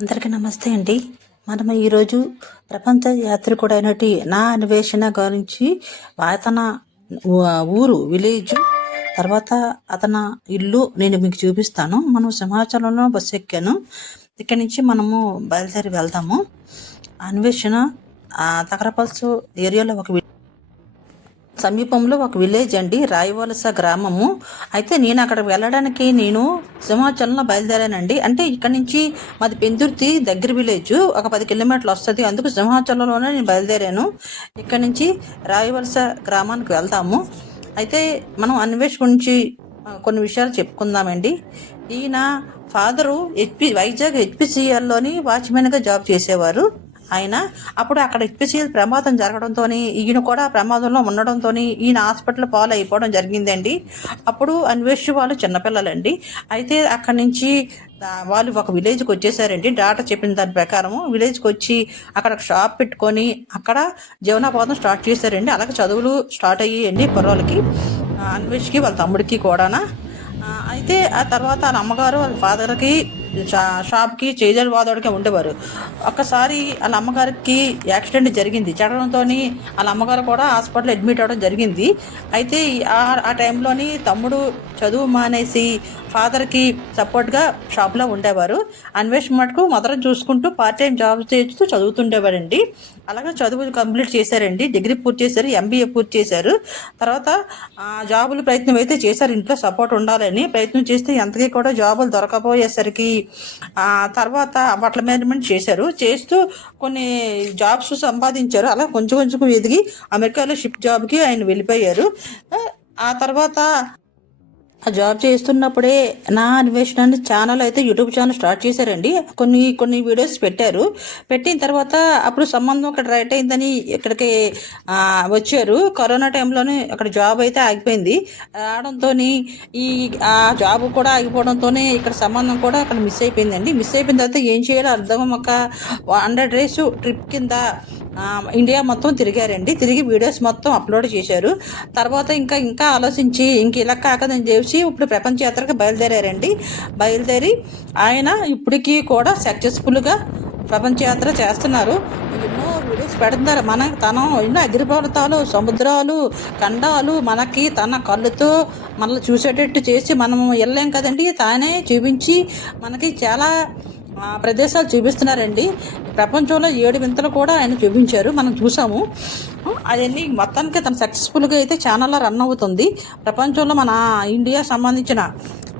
అందరికీ నమస్తే అండి. మనం ఈరోజు ప్రపంచ యాత్రికుడైనటి నా అన్వేషణ గురించి అతన ఊరు విలేజ్ తర్వాత అతన ఇల్లు నేను మీకు చూపిస్తాను. మనం సింహాచలంలో బస్సు ఎక్కాను. ఇక్కడి నుంచి మనము బయలుదేరి వెళ్దాము అన్వేషణ ఆ, తగరపల్సు ఏరియాలో ఒక వి- సమీపంలో ఒక విలేజ్ అండి రాయవలస గ్రామము. అయితే నేను అక్కడ వెళ్ళడానికి నేను సింహాచలంలో బయలుదేరానండి. అంటే ఇక్కడ నుంచి మాది పెందుర్తి దగ్గర విలేజ్ ఒక పది కిలోమీటర్లు వస్తుంది. అందుకు సింహాచలంలోనే నేను బయలుదేరాను. ఇక్కడ నుంచి రాయవలస గ్రామానికి వెళ్తాము. అయితే మనం అన్వేష్ గురించి కొన్ని విషయాలు చెప్పుకుందామండి. ఈయన ఫాదరు హెచ్పి వైజాగ్ హెచ్పిసిఎల్లోని వాచ్మెన్గా జాబ్ చేసేవారు. ఆయన అప్పుడు అక్కడ హెచ్పిసిఎల్ ప్రమాదం జరగడంతో ఈయన కూడా ప్రమాదంలో ఉండడంతో ఈయన హాస్పిటల్ పాలు అయిపోవడం జరిగిందండి. అప్పుడు అన్వేష్ వాళ్ళు చిన్నపిల్లలండి. అయితే అక్కడి నుంచి వాళ్ళు ఒక విలేజ్కి వచ్చేసారండి. డాటా చెప్పిన దాని ప్రకారం విలేజ్కి వచ్చి అక్కడ షాప్ పెట్టుకొని అక్కడ జీవనోపాధం స్టార్ట్ చేశారండి. అలాగే చదువులు స్టార్ట్ అయ్యాయండి కుర్రోళ్ళకి అన్వేష్కి వాళ్ళ తమ్ముడికి కూడానా. అయితే ఆ తర్వాత వాళ్ళ అమ్మగారు వాళ్ళ ఫాదర్కి షాప్కి చేజల్ వాదోడికే ఉండేవారు. ఒక్కసారి వాళ్ళ అమ్మగారికి యాక్సిడెంట్ జరిగింది. జరగడంతో వాళ్ళ అమ్మగారు కూడా హాస్పిటల్ అడ్మిట్ అవ్వడం జరిగింది. అయితే ఆ టైంలోని తమ్ముడు చదువు మానేసి ఫాదర్కి సపోర్ట్గా షాప్లో ఉండేవారు. అన్వేష్ మటుకు మదర్ చూసుకుంటూ పార్ట్ టైం జాబ్ చేస్తూ చదువుతుండేవారండి. అలాగే చదువు కంప్లీట్ చేశారండి. డిగ్రీ పూర్తి చేశారు ఎంబీఏ పూర్తి చేశారు. తర్వాత ఆ, జాబులు ప్రయత్నం అయితే చేశారు. ఇంట్లో సపోర్ట్ ఉండాలని ప్రయత్నం చేస్తే ఎంతకీ కూడా జాబులు దొరకపోయేసరికి తర్వాత వాటి మేనేజ్మెంట్ చేశారు. చేస్తూ కొన్ని జాబ్స్ సంపాదించారు. అలా కొంచెం కొంచెం ఎదిగి అమెరికాలో షిప్ జాబ్కి ఆయన వెళ్ళిపోయారు. ఆ, ఆ తర్వాత ఆ జాబ్ చేస్తున్నప్పుడే నా అన్వేషణ ఛానల్ అయితే యూట్యూబ్ ఛానల్ స్టార్ట్ చేశారండి. కొన్ని కొన్ని వీడియోస్ పెట్టారు. పెట్టిన తర్వాత అప్పుడు సంబంధం అక్కడ రైట్ అయిందని ఇక్కడికి వచ్చారు. కరోనా టైంలోనే అక్కడ జాబ్ అయితే ఆగిపోయింది. రావడంతో ఈ ఆ జాబ్ కూడా ఆగిపోవడంతోనే ఇక్కడ సంబంధం కూడా అక్కడ మిస్ అయిపోయిందండి. మిస్ అయిపోయిన తర్వాత ఏం చేయాలో అర్థం ఒక హండ్రెడ్ డేస్ ట్రిప్ కింద ఇండియా మొత్తం తిరిగారండి. తిరిగి వీడియోస్ మొత్తం అప్లోడ్ చేశారు. తర్వాత ఇంకా ఇంకా ఆలోచించి ఇంక ఇలా కాకదని చెప్పి ఇప్పుడు ప్రపంచ యాత్రకు బయలుదేరారండి. బయలుదేరి ఆయన ఇప్పటికీ కూడా సక్సెస్ఫుల్గా ప్రపంచ యాత్ర చేస్తున్నారు. ఎన్నో వీడియోస్ పెడుతున్నారు. మన తన ఎన్నో అగ్రిపర్వతాలు సముద్రాలు ఖండాలు మనకి తన కళ్ళుతో మనల్ని చూసేటట్టు చేసి మనం వెళ్ళాం కదండి. తానే చూపించి మనకి చాలా ప్రదేశాలు చూపిస్తున్నారండి. ప్రపంచంలో ఏడు వింతలు కూడా ఆయన చూపించారు. మనం చూసాము. అవన్నీ మొత్తానికి తను సక్సెస్ఫుల్గా అయితే ఛానల్లో రన్ అవుతుంది. ప్రపంచంలో మన ఇండియా సంబంధించిన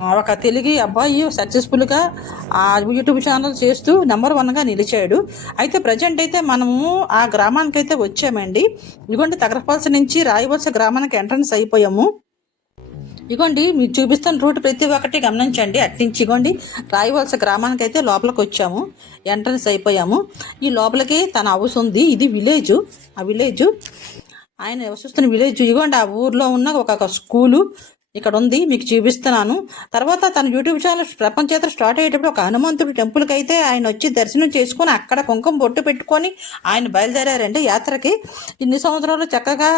ఒక తెలుగు అబ్బాయి సక్సెస్ఫుల్గా ఆ యూట్యూబ్ ఛానల్ చేస్తూ నెంబర్ వన్గా నిలిచాడు. అయితే ప్రజెంట్ అయితే మనము ఆ గ్రామానికి అయితే వచ్చామండి. ఇదిగోండి తగరపాల్సి నుంచి రాయవలస గ్రామానికి ఎంట్రన్స్ అయిపోయాము. ఇగోండి మీకు చూపిస్తున్న రూట్ ప్రతి ఒక్కటి గమనించండి. అట్నుంచి ఇగోండి రాయవలస గ్రామానికి అయితే లోపలికి వచ్చాము. ఎంట్రన్స్ అయిపోయాము. ఈ లోపలికి తన హౌస్ ఉంది. ఇది విలేజ్. ఆ విలేజ్. ఆయన నివసిస్తున్న విలేజ్. ఇగోండి ఆ ఊర్లో ఉన్న ఒక స్కూలు. ఇక్కడ ఉంది మీకు చూపిస్తున్నాను. తర్వాత తన యూట్యూబ్ ఛానల్ ప్రపంచ యాత్ర స్టార్ట్ అయ్యేటప్పుడు ఒక హనుమంతుడి టెంపుల్కి అయితే ఆయన వచ్చి దర్శనం చేసుకొని అక్కడ కుంకుమ బొట్టు పెట్టుకొని ఆయన బయలుదేరారండి యాత్రకి. ఇన్ని సంవత్సరాలు చక్కగా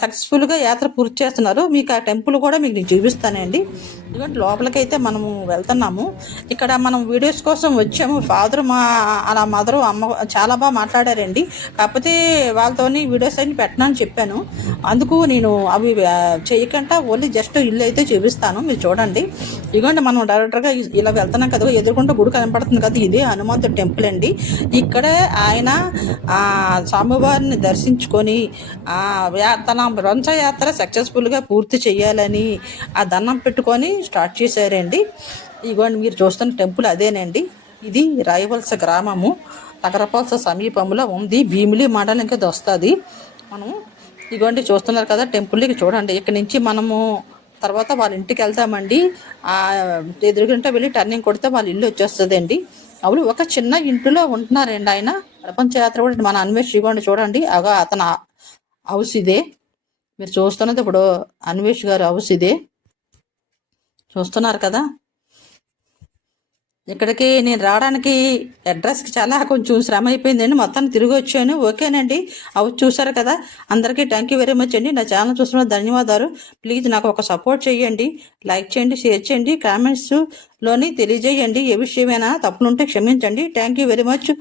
సక్సెస్ఫుల్గా యాత్ర పూర్తి చేస్తున్నారు. మీకు ఆ టెంపుల్ కూడా మీకు నేను చూపిస్తానండి. ఎందుకంటే లోపలికైతే మనము వెళ్తున్నాము. ఇక్కడ మనం వీడియోస్ కోసం వచ్చాము. ఫాదర్ మా అలా మదరు అమ్మ చాలా బాగా మాట్లాడారండి. కాకపోతే వాళ్ళతోని వీడియోస్ అన్ని పెట్టనని చెప్పాను. అందుకు నేను అవి చేయకుండా ఓన్లీ జస్ట్ ఇల్లు అయితే చూపిస్తాను మీరు చూడండి. ఇదిగోండి మనం డైరెక్టర్గా ఇలా వెళ్తున్నాం కదా ఎదుర్కొంటే గుడి కనపడుతుంది కదా ఇదే హనుమంతుడి టెంపుల్ అండి. ఇక్కడే ఆయన స్వామివారిని దర్శించుకొని తన యాత్ర సక్సెస్ఫుల్గా పూర్తి చేయాలని ఆ దండం పెట్టుకొని స్టార్ట్ చేశారండి. ఇదిగోండి మీరు చూస్తున్న టెంపుల్ అదేనండి. ఇది రాయవలస గ్రామము తగరపల్స సమీపంలో ఉంది. భీమిలి మండలంకి అది వస్తుంది. మనం ఇదిగోండి చూస్తున్నారు కదా టెంపుల్కి చూడండి. ఇక్కడ నుంచి మనము తర్వాత వాళ్ళ ఇంటికి వెళ్తామండి. ఎదురుగుంట వెళ్ళి టర్నింగ్ కొడితే వాళ్ళ ఇల్లు వచ్చేస్తుందండి. అప్పుడు ఒక చిన్న ఇంటిలో ఉంటున్నారండి ఆయన. ప్రపంచ యాత్ర కూడా మన అన్వేష్ ఇవ్వండి చూడండి. అగా అతను హౌస్ ఇదే. మీరు చూస్తున్నది ఇప్పుడు అన్వేష్ గారు హౌస్ ఇదే. చూస్తున్నారు కదా? ఇక్కడికి నేను రావడానికి అడ్రస్కి చాలా కొంచెం శ్రమ అయిపోయిందండి మొత్తం తిరిగి వచ్చాను. ఓకేనండి. అవి చూసారు కదా? అందరికీ థ్యాంక్ యూ వెరీ మచ్ అండి. నా ఛానల్ చూసిన ధన్యవాదాలు. ప్లీజ్ నాకు ఒక సపోర్ట్ చేయండి. లైక్ చేయండి షేర్ చేయండి. కామెంట్స్లోని తెలియజేయండి. ఏ విషయమైనా తప్పులుంటే క్షమించండి. Thank you very much